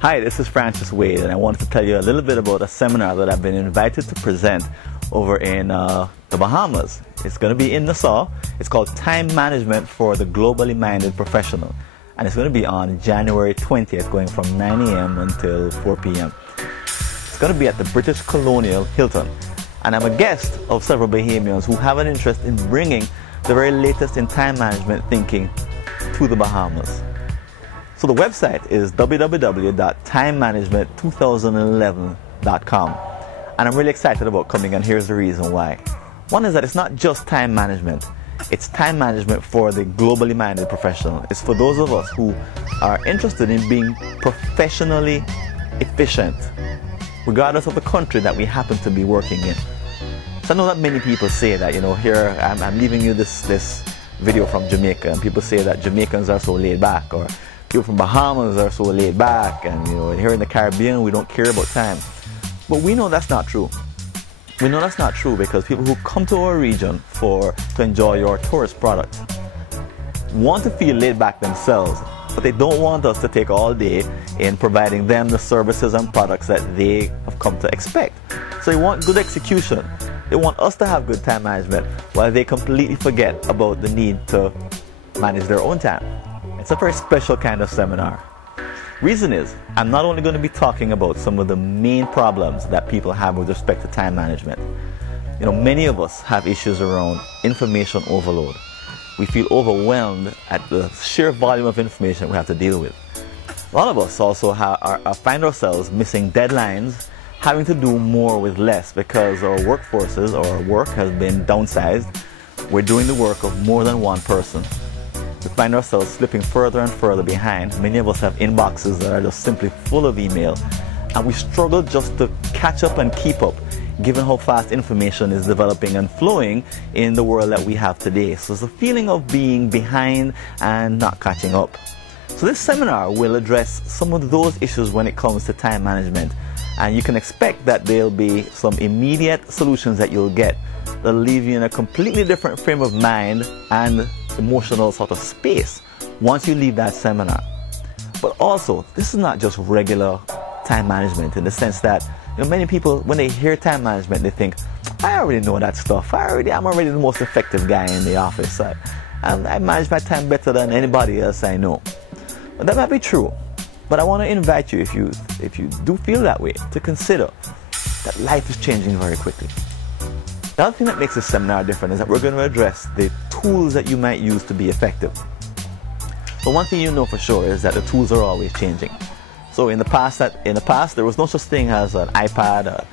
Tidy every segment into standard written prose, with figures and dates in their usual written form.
Hi, this is Francis Wade, and I wanted to tell you a little bit about a seminar that I've been invited to present over in the Bahamas. It's going to be in Nassau. It's called Time Management for the Globally Minded Professional, and it's going to be on January 20th, going from 9 a.m. until 4 p.m. It's going to be at the British Colonial Hilton, and I'm a guest of several Bahamians who have an interest in bringing the very latest in time management thinking to the Bahamas. So the website is www.timemanagement2011.com, and I'm really excited about coming, and here's the reason why. One is that it's not just time management, it's time management for the globally minded professional. It's for those of us who are interested in being professionally efficient, regardless of the country that we happen to be working in. So I know that many people say that, here I'm leaving you this video from Jamaica, and people say that Jamaicans are so laid back, or people from Bahamas are so laid back, and here in the Caribbean we don't care about time. But we know that's not true. We know that's not true because people who come to our region to enjoy your tourist products want to feel laid back themselves, but they don't want us to take all day in providing them the services and products that they have come to expect. So they want good execution. They want us to have good time management while they completely forget about the need to manage their own time. It's a very special kind of seminar. Reason is, I'm not only going to be talking about some of the main problems that people have with respect to time management. Many of us have issues around information overload. We feel overwhelmed at the sheer volume of information we have to deal with. A lot of us also find ourselves missing deadlines, having to do more with less because our workforces or our work has been downsized. We're doing the work of more than one person. We find ourselves slipping further and further behind. Many of us have inboxes that are just simply full of email, and we struggle just to catch up and keep up given how fast information is developing and flowing in the world that we have today. So it's a feeling of being behind and not catching up. So this seminar will address some of those issues when it comes to time management, and you can expect that there'll be some immediate solutions that you'll get that'll leave you in a completely different frame of mind and emotional sort of space once you leave that seminar. But also, this is not just regular time management in the sense that many people, when they hear time management, they think, I already know that stuff. I'm already the most effective guy in the office. I manage my time better than anybody else I know. But that might be true. But I want to invite you, if you do feel that way, to consider that life is changing very quickly. The other thing that makes this seminar different is that we're going to address the tools that you might use to be effective. But one thing you know for sure is that the tools are always changing. So in the past, there was no such thing as an iPad.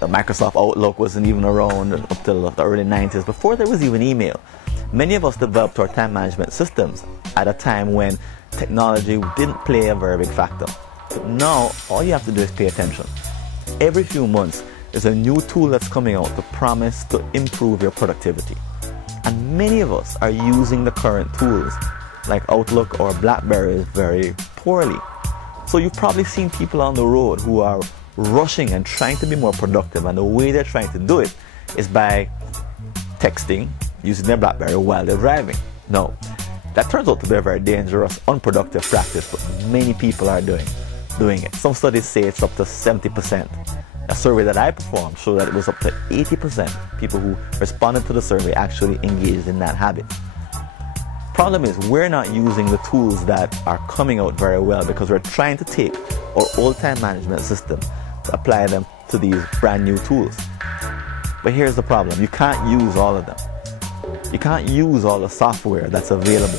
The Microsoft Outlook wasn't even around up till the early 90s, before there was even email. Many of us developed our time management systems at a time when technology didn't play a very big factor. But now, all you have to do is pay attention. Every few months, there's a new tool that's coming out to promise to improve your productivity. And many of us are using the current tools, like Outlook or BlackBerry, very poorly. So you've probably seen people on the road who are rushing and trying to be more productive, and the way they're trying to do it is by texting, using their BlackBerry while they're driving. No, that turns out to be a very dangerous, unproductive practice, but many people are doing it. Some studies say it's up to 70%. A survey that I performed showed that it was up to 80% people who responded to the survey actually engaged in that habit. Problem is, we're not using the tools that are coming out very well because we're trying to take our old time management system to apply them to these brand new tools. But here's the problem. You can't use all of them. You can't use all the software that's available.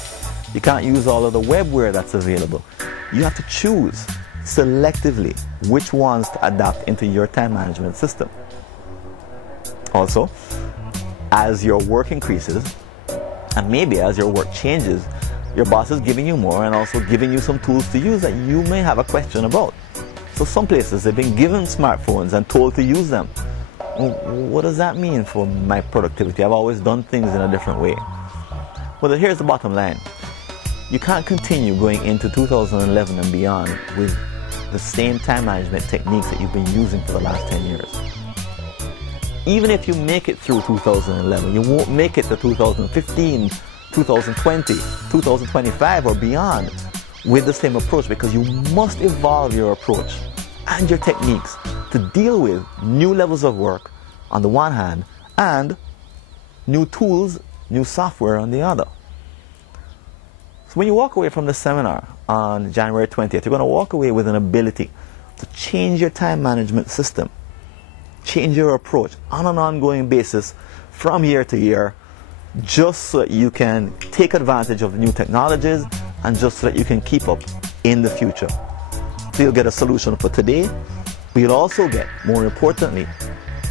You can't use all of the webware that's available. You have to choose selectively which ones to adapt into your time management system. Also, as your work increases, and maybe as your work changes, your boss is giving you more and also giving you some tools to use that you may have a question about. So some places they've been given smartphones and told to use them. What does that mean for my productivity? I've always done things in a different way. Well, here's the bottom line. You can't continue going into 2011 and beyond with the same time management techniques that you've been using for the last 10 years. Even if you make it through 2011, you won't make it to 2015, 2020, 2025 or beyond with the same approach, because you must evolve your approach and your techniques to deal with new levels of work on the one hand and new tools, new software on the other. So when you walk away from the seminar on January 20th, you're going to walk away with an ability to change your time management system, change your approach on an ongoing basis from year to year, just so that you can take advantage of the new technologies and just so that you can keep up in the future. So you'll get a solution for today, but you'll also get, more importantly,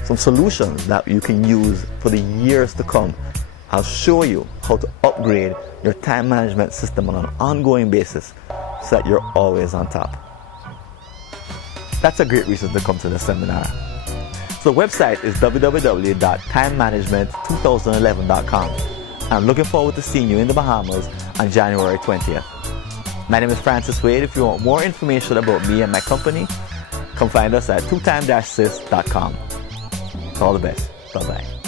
some solutions that you can use for the years to come. I'll show you how to upgrade your time management system on an ongoing basis so that you're always on top. That's a great reason to come to the seminar. So the website is www.timemanagement2011.com. I'm looking forward to seeing you in the Bahamas on January 20th. My name is Francis Wade. If you want more information about me and my company, come find us at twotime-sis.com. All the best. Bye-bye.